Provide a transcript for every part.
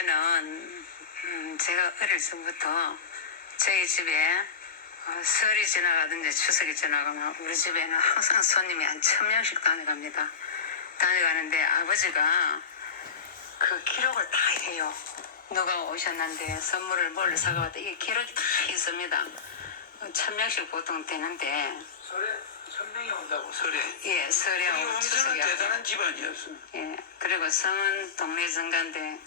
저는 제가 어릴 적부터 저희 집에 설이 지나가든지 추석이 지나가면 우리 집에는 항상 손님이 한 1000명씩 다녀갑니다. 다녀가는데 아버지가 그 기록을 다 해요. 누가 오셨는데 선물을 뭘 사가왔다, 이게 기록이 다 있습니다. 1000명씩 보통 되는데. 설에 1000명이 온다고, 설에? 예, 설에 우리 엄청난 대단한 집안이었어. 예, 그리고 성은 동네 정가인데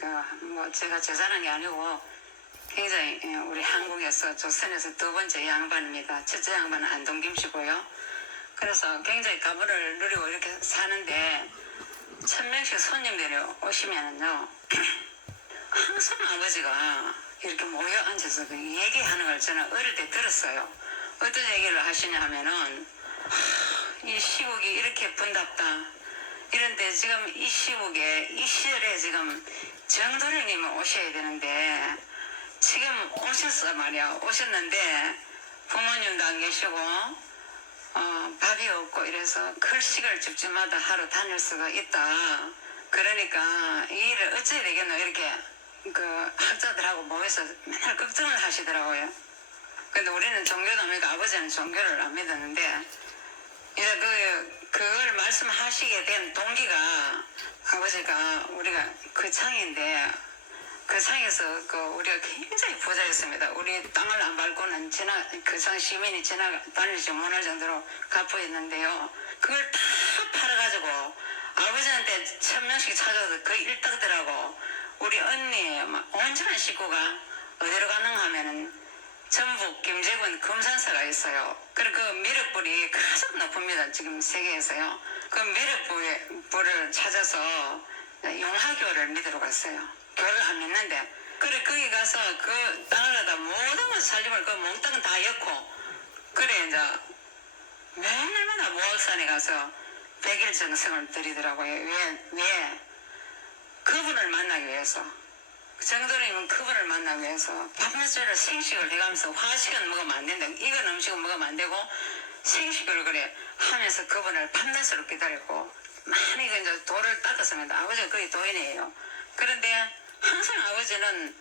제가 제 자랑이 아니고 굉장히 우리 한국에서 조선에서 두 번째 양반입니다. 첫째 양반은 안동김 씨고요. 그래서 굉장히 가부를 누리고 이렇게 사는데 1000명씩 손님들이 오시면은요 항상 아버지가 이렇게 모여 앉아서 그 얘기하는 걸 저는 어릴 때 들었어요. 어떤 얘기를 하시냐 하면은 이 시국이 이렇게 분답다. 이런데 지금 이 시국에 이 시절에 지금 정도령님이 오셔야 되는데 지금 오셨어 말이야. 오셨는데 부모님도 안 계시고 밥이 없고 이래서 글씨를 집집마다 하러 다닐 수가 있다. 그러니까 이 일을 어찌해야 되겠노 이렇게 그 학자들하고 모여서 맨날 걱정을 하시더라고요. 근데 우리는 종교도 안 믿고 아버지는 종교를 안 믿었는데 이제 그걸 말씀하시게 된 동기가 아버지가 우리가 그 창인데 그 창에서 우리가 굉장히 부자였습니다. 우리 땅을 안 밟고는 그 상 시민이 지나다니지 못할 정도로 가부였는데요. 그걸 다 팔아가지고 아버지한테 1000명씩 찾아서 그 일당들하고 우리 언니 온전한 식구가 어디로 가는가 하면은 전북 김제군 금산사가 있어요. 그리고 그 미륵불이 가장 높습니다. 지금 세계에서요. 그 미륵불을 찾아서 용화교를 믿으러 갔어요. 교를 안 믿는데. 그래 거기 가서 그 땅을 갖다 모든 걸 살림을 그 몽땅 다 엮고 그래 이제 맨날마다 모악산에 가서 100일 정성을 들이더라고요. 왜? 그분을 만나기 위해서. 정도령님은 그분을 만나기 위해서 밤낮으로 생식을 해가면서 화식은 먹으면 안 된다. 이건 음식은 먹으면 안 되고 생식을 그래 하면서 그분을 밤낮으로 기다렸고 많이 이제 돌을 닦았습니다. 아버지가 거의 도인이에요. 그런데 항상 아버지는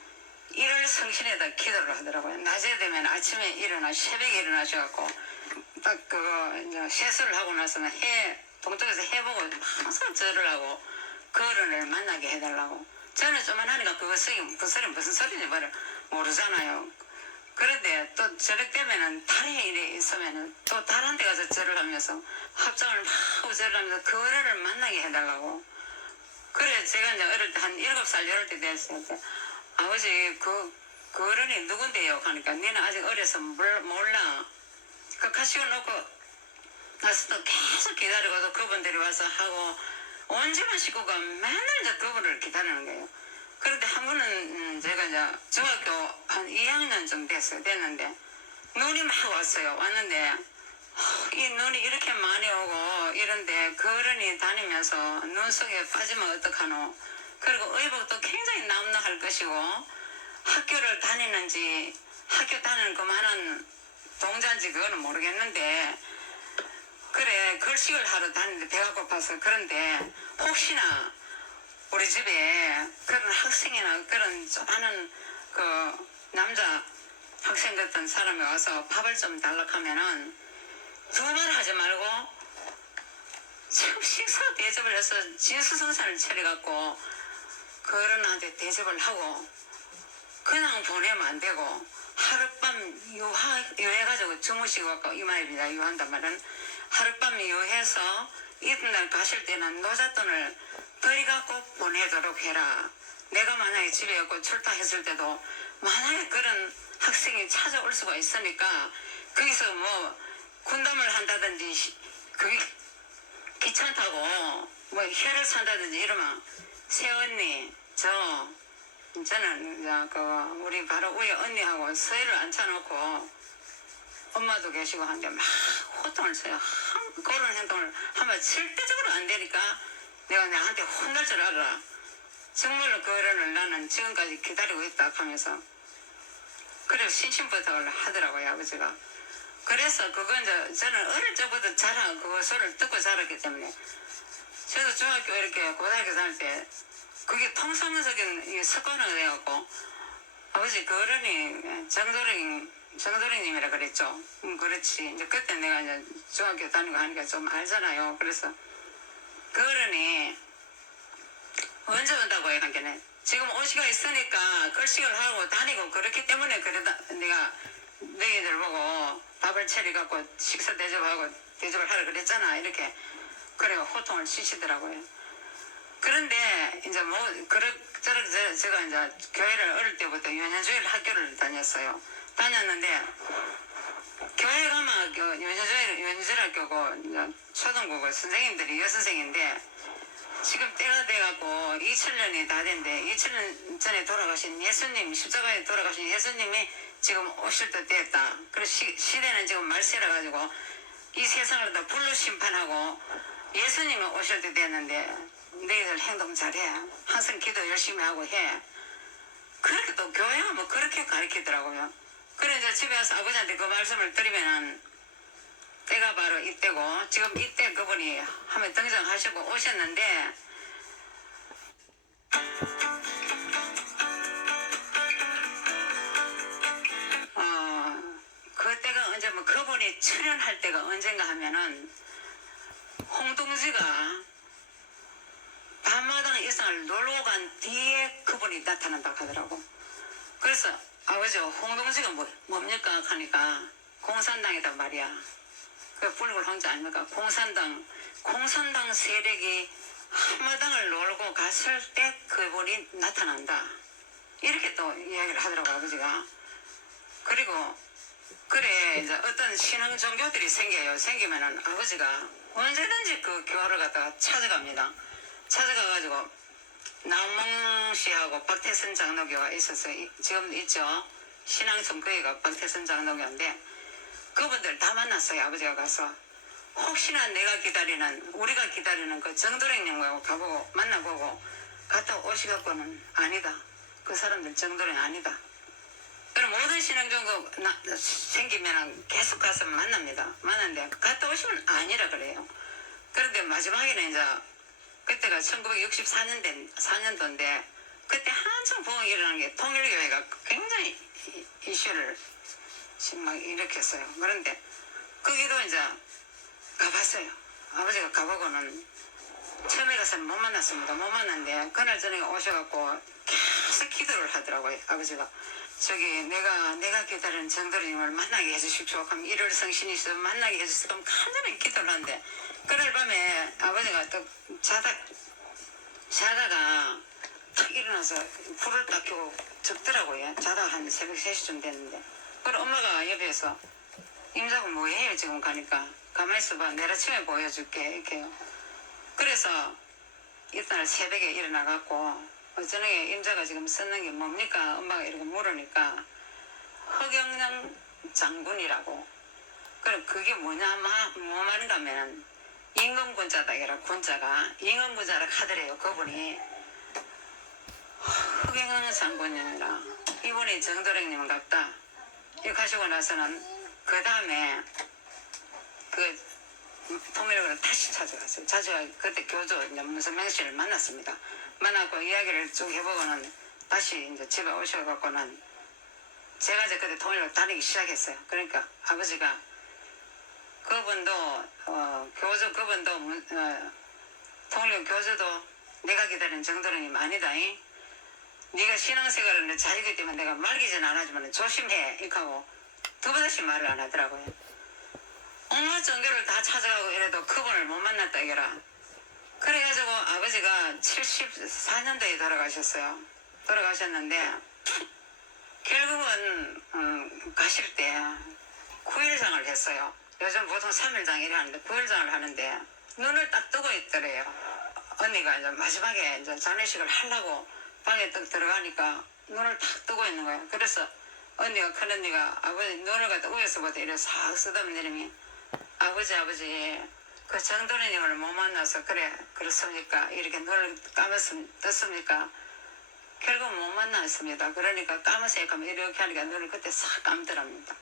일을 성신에다 기도를 하더라고요. 낮에 되면 아침에 새벽에 일어나셔갖고 딱 이제 세수를 하고 나서는 동쪽에서 해 보고 항상 절을 하고 그 어른을 만나게 해달라고. 저는 좀만 하니까 그 소리 무슨 소리인지 모르잖아요. 그런데 또 저녁 때면은 달에 일에 있으면은 또 달한테 가서 절을 하면서 합장을 막 하고 절을 하면서 그 어른을 만나게 해달라고. 그래 제가 이제 어릴 때 한 7살 이럴 때 됐을 때 아버지 그 어른이 누군데요? 하니까 니는 아직 어려서 몰라. 그 가시고 놓고 나서 또 계속 기다리고도 그분들이 와서 하고 온 집안 식구가 맨날 이제 그분을 기다리는 거예요. 그런데 한 번은 제가 이제 중학교 한 2학년 정도 됐는데 눈이 막 왔어요. 왔는데 이 눈이 이렇게 많이 오고 이런데 그 어른이 다니면서 눈 속에 빠지면 어떡하노. 그리고 의복도 굉장히 남루할 것이고 학교를 다니는지 학교 다니는 그만한 동자인지 그거는 모르겠는데 그래 글식을 하러 다니는데 배가 고파서. 그런데 혹시나 우리 집에 그런 학생이나 그런 조그마한 그 남자 학생 같은 사람이 와서 밥을 좀 달라고 하면은 두 말 하지 말고 지금 식사 대접을 해서 진수성찬을 차려갖고 그 어른한테 대접을 하고 그냥 보내면 안 되고 하룻밤 유해가지고 주무시고 갖고 이 말입니다. 유한단 말은 하룻밤 유해서 이튿날 가실 때는 노잣돈을 버리갖고 보내도록 해라. 내가 만약에 집에 없고 출타했을 때도 만약에 그런 학생이 찾아올 수가 있으니까 거기서 군담을 한다든지 그게 기차 타고 혀를 산다든지 이러면 새언니 저는 우리 바로 위에 언니하고 서희를 앉혀놓고 엄마도 계시고 하는데 막 호통을 쳐요. 그런 행동을 하면 절대적으로 안 되니까 내가 나한테 혼날 줄 알아. 정말로 그 어른을 나는 지금까지 기다리고 있다 하면서 그래서 신신부탁을 하더라고요 아버지가. 그래서 그건 저는 어릴 적부터 그 소리를 듣고 자랐기 때문에 저도 중학교 이렇게 고등학교 다닐 때 그게 통상적인 이 습관화가 돼갖고 아버지 그 어른이 정도령님이라 그랬죠. 그렇지. 이제 그때 내가 이제 중학교 다니고 하니까 좀 알잖아요. 그래서 그 어른이 언제 온다고 해가지고 지금 오시가 있으니까 걸식을 하고 다니고 그렇기 때문에 그러다 내가 너희들 보고 밥을 차려갖고 식사 대접을 하라 그랬잖아. 이렇게 그래 호통을 치시더라고요. 그런데 이제 뭐 그럭저럭 제가 이제 교회를 어릴 때부터 유년주일 학교를 다녔어요. 다녔는데 교회 가면 유년주일 학교고 이제 초등부고 선생님들이 여선생인데 지금 때가 돼갖고 2000년이 다 됐는데 2000년 전에 돌아가신 예수님 십자가에 돌아가신 예수님이 지금 오실 때 됐다. 그리고 시대는 지금 말세라 가지고 이 세상을 다 불로 심판하고 예수님이 오실 때 됐는데 너희들 행동 잘해. 항상 기도 열심히 하고 해. 그렇게 또 교회 하면 그렇게 가르치더라고요. 그래 이제 집에 와서 아버지한테 그 말씀을 드리면은 때가 바로 이때고 지금 이때 그분이 하면 등장하시고 오셨는데 그때가 언제 뭐 그분이 출연할 때가 언젠가 하면은 홍동지가 밤마당 이상을 놀고 간 뒤에 그분이 나타난다고 하더라고. 그래서 아버지 홍동지가 뭡니까 하니까 공산당이다 말이야. 그 불굴 황제 아닙니까? 공산당 세력이 한마당을 놀고 갔을 때 그분이 나타난다. 이렇게 또 이야기를 하더라고 아버지가. 그리고 그래 이제 어떤 신앙 종교들이 생기면은 아버지가 언제든지 그 교회를 갖다가 찾아갑니다. 찾아가가지고 남몽 씨하고 박태선 장로교가 있어서 지금 있죠. 신앙 종교회가 박태선 장로교인데 그분들 다 만났어요. 아버지가 가서 혹시나 우리가 기다리는 그 정도령님하고 가보고 만나보고 갔다 오시갖고는 아니다. 그 사람들 정도령이 아니다. 그럼 모든 신앙종교 생기면 계속 가서 만납니다. 만났는데 갔다 오시면 아니라 그래요. 그런데 마지막에는 이제 그때가 1964년도인데 그때 한참 부흥이 일어난 게 통일교회가 굉장히 이슈를 막 일으켰어요. 그런데 거기도 이제 가봤어요. 아버지가 가보고는 처음에 가서는 못 만났습니다. 못 만났는데 그날 저녁에 오셔갖고 계속 기도를 하더라고요. 아버지가 저기 내가 기다리는 정도령님을 만나게 해주십시오. 그럼 일월 성신이 있어 만나게 해주십시오. 그럼 간절히 기도를 하는데 그날 밤에 아버지가 또 자다가 탁 일어나서 불을 딱 켜고 적더라고요. 자다가 한 새벽 3시쯤 됐는데 그럼 엄마가 옆에서 임자고 뭐해요 지금 가니까 가만히 있어봐 내일 아침에 보여줄게 이렇게요. 그래서 이튿날 새벽에 일어나갖고 저녁에 임자가 지금 썼는 게 뭡니까 엄마가 이렇게 물으니까 허경영 장군이라고. 그럼 그게 뭐 말인가 하면은 임금군자다 이라 군자가 임금군자라 하더래요. 그분이 허경영 장군이라 이분이 정도령님 같다. 이렇게 하시고 나서는 그 다음에 그 통일교를 다시 찾아갔어요. 그때 교주 문선명 씨를 만났습니다. 만나고 이야기를 쭉 해보고는 다시 이제 집에 오셔갖고는 제가 이제 그때 통일교 다니기 시작했어요. 그러니까 아버지가 그분도 통일교 교주도 내가 기다리는 정도령님 아니다. 네가 신앙생활을 자유기 때문에 내가 말기 전 안 하지만 조심해 이렇게 하고 두 번씩 말을 안 하더라고요. 온갖 종교를 다 찾아가고 이래도 그분을 못 만났다 이거라. 그래가지고 아버지가 74년도에 돌아가셨어요. 돌아가셨는데 결국은 가실 때 9일장을 했어요. 요즘 보통 3일장 이래 하는데 9일장을 하는데 눈을 딱 뜨고 있더래요. 언니가 이제 마지막에 이제 장례식을 하려고 방에 딱 들어가니까 눈을 딱 뜨고 있는 거예요. 그래서 큰언니가 아버지 눈을 갖다 위에서부터 이렇게 싹 쓰다듬으니 아버지 그 정도령님을 못 만나서 그렇습니까? 이렇게 눈을 떴습니까? 결국 못 만났습니다. 그러니까 까무세요 하면 이렇게 하니까 눈을 그때 싹 감더랍니다.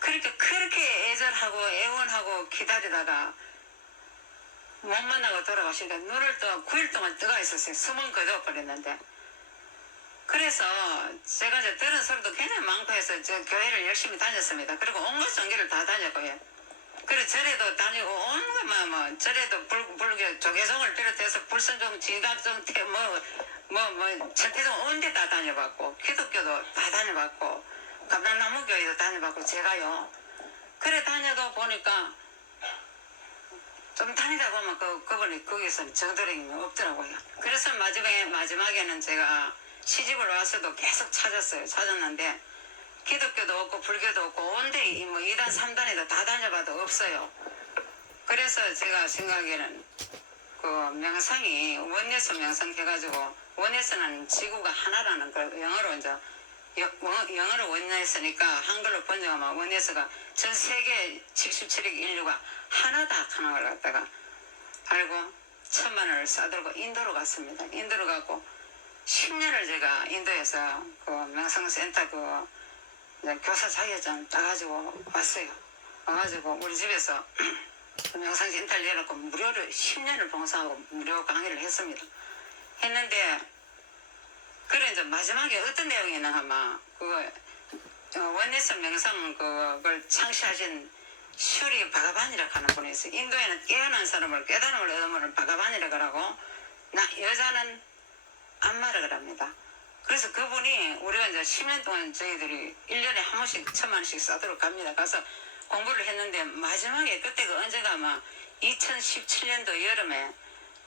그렇게 애절하고 애원하고 기다리다가 못 만나고 돌아가시니까 눈을 떠 9일 동안 뜨가 있었어요. 숨은 거둬버렸는데. 그래서 제가 이제 들은 소리도 굉장히 많고 해서 저 교회를 열심히 다녔습니다. 그리고 온갖 종교를 다 다녔고요. 그래 절에도 다니고 온갖 뭐 절에도 불교 조계종을 비롯해서 불선종, 지각종, 천태종 온 데 다 다녀봤고 기독교도 다 다녀봤고 감람나무 교회도 다녀봤고 제가요. 그래 다녀도 보니까 좀 다니다 보면 그분이 거기서 정도령이 없더라고요. 그래서 마지막에는 제가 시집을 와서도 계속 찾았는데 기독교도 없고 불교도 없고 온데 뭐 2단 3단에도 다 다녀봐도 없어요. 그래서 제가 생각에는 그 명상이 원예서 명상 해가지고 원예서는 지구가 하나라는 걸 영어로 이제 영어로 원예서니까 한글로 번역하면 원예서가 전 세계 77억 인류가 하나다 하는 걸 갖다가 알고 1,000만 원을 싸들고 인도로 갔습니다. 인도로 가고 10년을 제가 인도에서 그 명상센터 그 교사 자격증 따가지고 왔어요. 와가지고 우리 집에서 명상센터를 열었고 무료로 10년을 봉사하고 무료 강의를 했습니다. 했는데 그래 이제 마지막에 어떤 내용이 있나 하면 원예서 명상 그걸 창시하신 슈리 바가반이라고 하는 분이 있어요. 인도에는 깨어난 사람을 깨달음을 얻으면 바가반이라고 하고 여자는 안마라고 합니다. 그래서 그분이 우리가 이제 10년 동안 저희들이 1년에 한 번씩 1,000만 원씩 싸도록 갑니다. 가서 공부를 했는데 마지막에 그때가 언제가 막 2017년도 여름에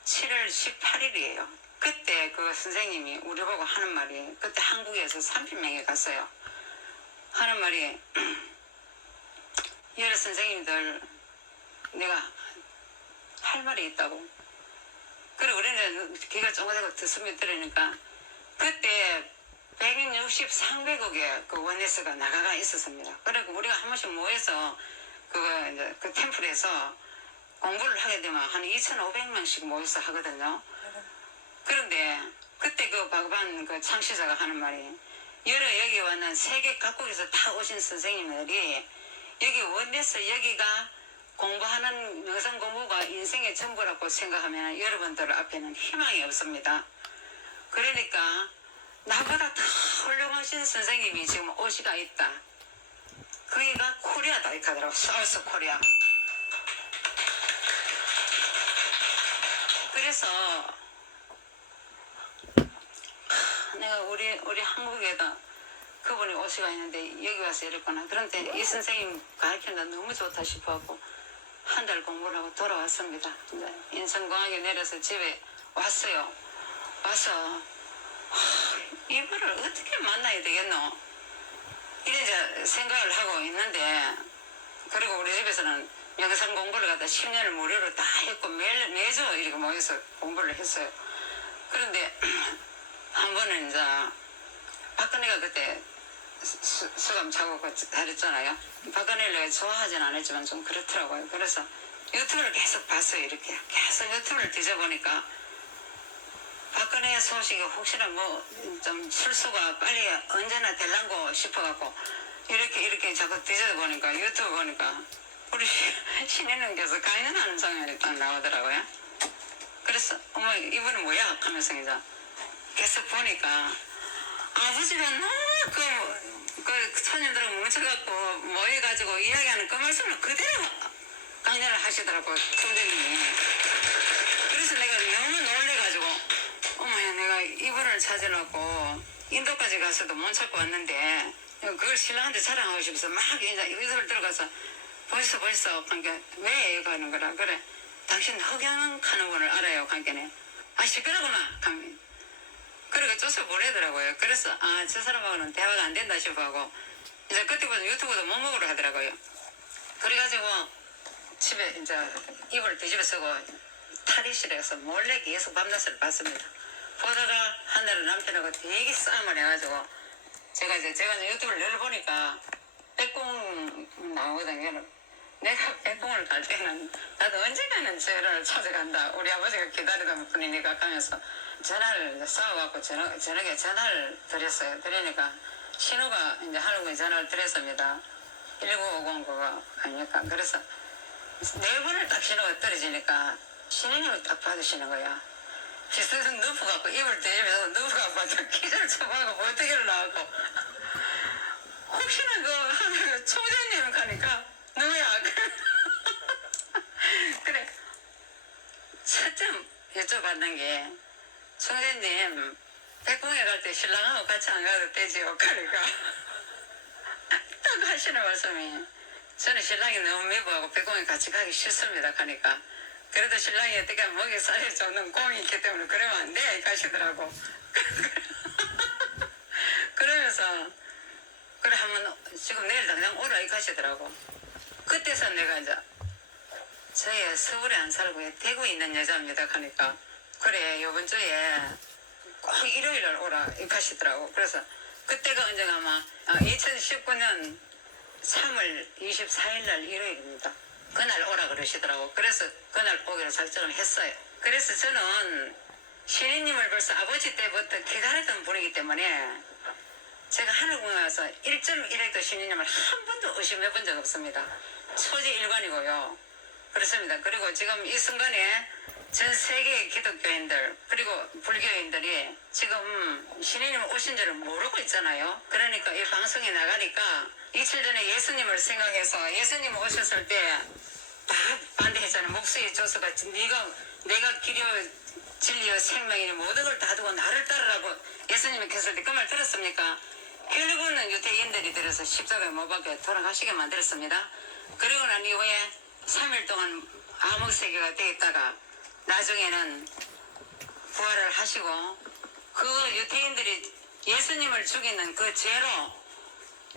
7월 18일이에요. 그때 그 선생님이 우리 보고 하는 말이 그때 한국에서 30명이 갔어요. 하는 말이 여러 선생님들 내가 할 말이 있다고. 그래 우리는 귀가 쫑긋하고 듣습니다 들으니까 그때 163개국의 그 원예스가 나가가 있었습니다. 그리고 우리가 한 번씩 모여서 그 템플에서 공부를 하게 되면 한 2,500명씩 모여서 하거든요. 그런데 그때 그 바그반 그 창시자가 하는 말이 여러 여기 왔는 세계 각국에서 다 오신 선생님들이 여기 원예스 여기가 공부하는 명상 공부가 인생의 전부라고 생각하면 여러분들 앞에는 희망이 없습니다. 그러니까 나보다 더 훌륭하신 선생님이 지금 오시가 있다. 그이가 코리아다 이렇게 하더라고. 사우스 코리아. 그래서 내가 우리 한국에다 그분이 오시가 있는데 여기 와서 이랬구나. 그런데 이 선생님 가르치는 데 너무 좋다 싶어갖고 한 달 공부를 하고 돌아왔습니다. 이제 인천공항에 내려서 집에 왔어요. 와서 이분을 어떻게 만나야 되겠노? 이래 이제 생각을 하고 있는데 그리고 우리 집에서는 명상 공부를 갖다 10년을 무료로 다 했고 매주 이렇게 모여서 공부를 했어요. 그런데 한 번은 이제 박근혜가 그때 수감 차고 잘했잖아요. 박근혜를 좋아하진 않았지만 좀 그렇더라고요. 그래서 유튜브를 계속 봤어요. 이렇게 계속 유튜브를 뒤져보니까 박근혜 소식이 혹시나 뭐 좀 출소가 빨리 언제나 될란고 싶어갖고 이렇게 자꾸 뒤져보니까 유튜브 보니까 우리 신혜님께서 강연하는 장면이 딱 나오더라고요. 그래서 어머 이분은 뭐야 하면서 이제 계속 보니까 아버지가 너무 그 손님들하고 뭉쳐갖고 모여가지고 이야기하는 그 말씀을 그대로 강연을 하시더라고요. 선생님이. 그래서 내가 너무 놀래가지고 어머야 내가 이분을 찾으려고 인도까지 가서도 못 찾고 왔는데 그걸 신랑한테 자랑하고 싶어서 막 이제 유튜브를 들어가서 벌써 관계 왜 이거 하는 거라 그래 당신 흑양하는 분을 알아요 관계네 아 시끄러구나 강민 그리고 쫓아 보내더라고요. 그래서 저 사람하고는 대화가 안 된다 싶어하고 이제 그때부터 유튜브도 못 먹으러 하더라고요. 그래가지고 집에 이제 이불을 뒤집어 쓰고 탈의실에서 몰래 계속 밤낮을 봤습니다. 보다가 하늘을 남편하고 되게 싸움을 해가지고 제가 이제 유튜브를 열어보니까 백공 나오거든요. 내가 백공을 갈 때는 나도 언젠가는 저를 찾아간다. 우리 아버지가 기다리던 분이니까 하면서 전화를 싸워갖고 저녁에 전화를 드렸어요. 드리니까 신호가 이제 할머니 전화를 드렸습니다. 1950 그거 아니니까. 그래서 4번을 딱 신호가 떨어지니까 신인님을 딱 받으시는 거야. 비슷해서 누워갖고 입을 대면서 누워갖고 기절 쳐봐고 어떻게를 나왔고 혹시나 그 총장님 가니까 누구야? 그래 첫째 여쭤봤는 게 총장님 백공에 갈 때 신랑하고 같이 안 가도 되지요? 그러니까 딱 하시는 말씀이 저는 신랑이 너무 미워하고 백공에 같이 가기 싫습니다. 하니까 그래도 신랑이 어떻게 목에 살이 쫓는 공이 있기 때문에 그러면 안 돼 가시더라고. 그러면서 그래 한번 지금 내일 당장 오라 이 가시더라고. 그때서 내가 이제 저희 서울에 안 살고 대구에 있는 여자입니다. 하니까 그래 요번 주에 꼭 일요일날 오라 이 가시더라고. 그래서 그때가 언제가 아마 2019년 3월 24일날 일요일입니다. 그날 오라 그러시더라고. 그래서 그날 오기로 작정을 했어요. 그래서 저는 신인님을 벌써 아버지 때부터 기다렸던 분이기 때문에 제가 하늘공에 와서 1.1핵도 신인님을 한 번도 의심해 본 적 없습니다. 초지일관이고요. 그렇습니다. 그리고 지금 이 순간에 전 세계의 기독교인들 그리고 불교인들이 지금 신인님 오신 줄을 모르고 있잖아요. 그러니까 이 방송에 나가니까 이틀 전에 예수님을 생각해서 예수님 오셨을 때 다 반대했잖아요. 목소리 줘서가 내가 길이요 진리요 생명이니 모든 걸 다 두고 나를 따르라고 예수님이 했을 때 그 말 들었습니까? 결국은 유대인들이 들어서 십자가에 못 박혀 돌아가시게 만들었습니다. 그리고 난 이후에 3일 동안 암흑세계가 되어 있다가 나중에는 부활을 하시고 그 유대인들이 예수님을 죽이는 그 죄로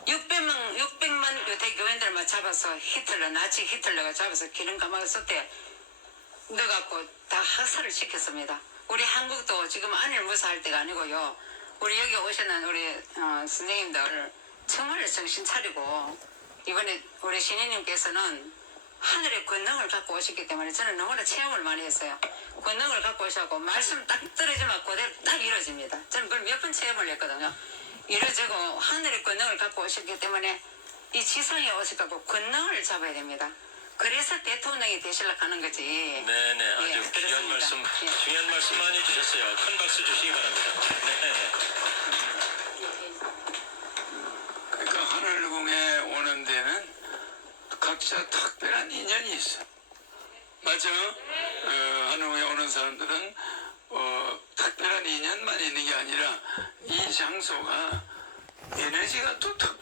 600만 유대교인들만 잡아서 나치 히틀러가 잡아서 기름 감옥에 쏟대 넣어갖고 다 학살을 시켰습니다. 우리 한국도 지금 안일 무사할 때가 아니고요. 우리 여기 오시는 우리 선생님들 정말 정신 차리고 이번에 우리 신인님께서는 하늘의 권능을 갖고 오셨기 때문에 저는 너무나 체험을 많이 했어요. 권능을 갖고 오셔서 말씀 딱 떨어지면 그대로 딱 이루어집니다. 저는 그걸 몇 번 체험을 했거든요. 이루어지고 하늘의 권능을 갖고 오셨기 때문에 이 지상에 오셔서 권능을 잡아야 됩니다. 그래서 대통령이 되시려고 하는 거지. 네네, 아주 예, 귀한 말씀, 예. 중요한 말씀 많이 주셨어요. 큰 박수 주시기 바랍니다. 네. 그러니까 하늘궁에 오는 데는 각자 특별한 인연이 있어. 맞죠? 하늘궁에 오는 사람들은 특별한 인연만 있는 게 아니라 이 장소가 에너지가 또 특별해.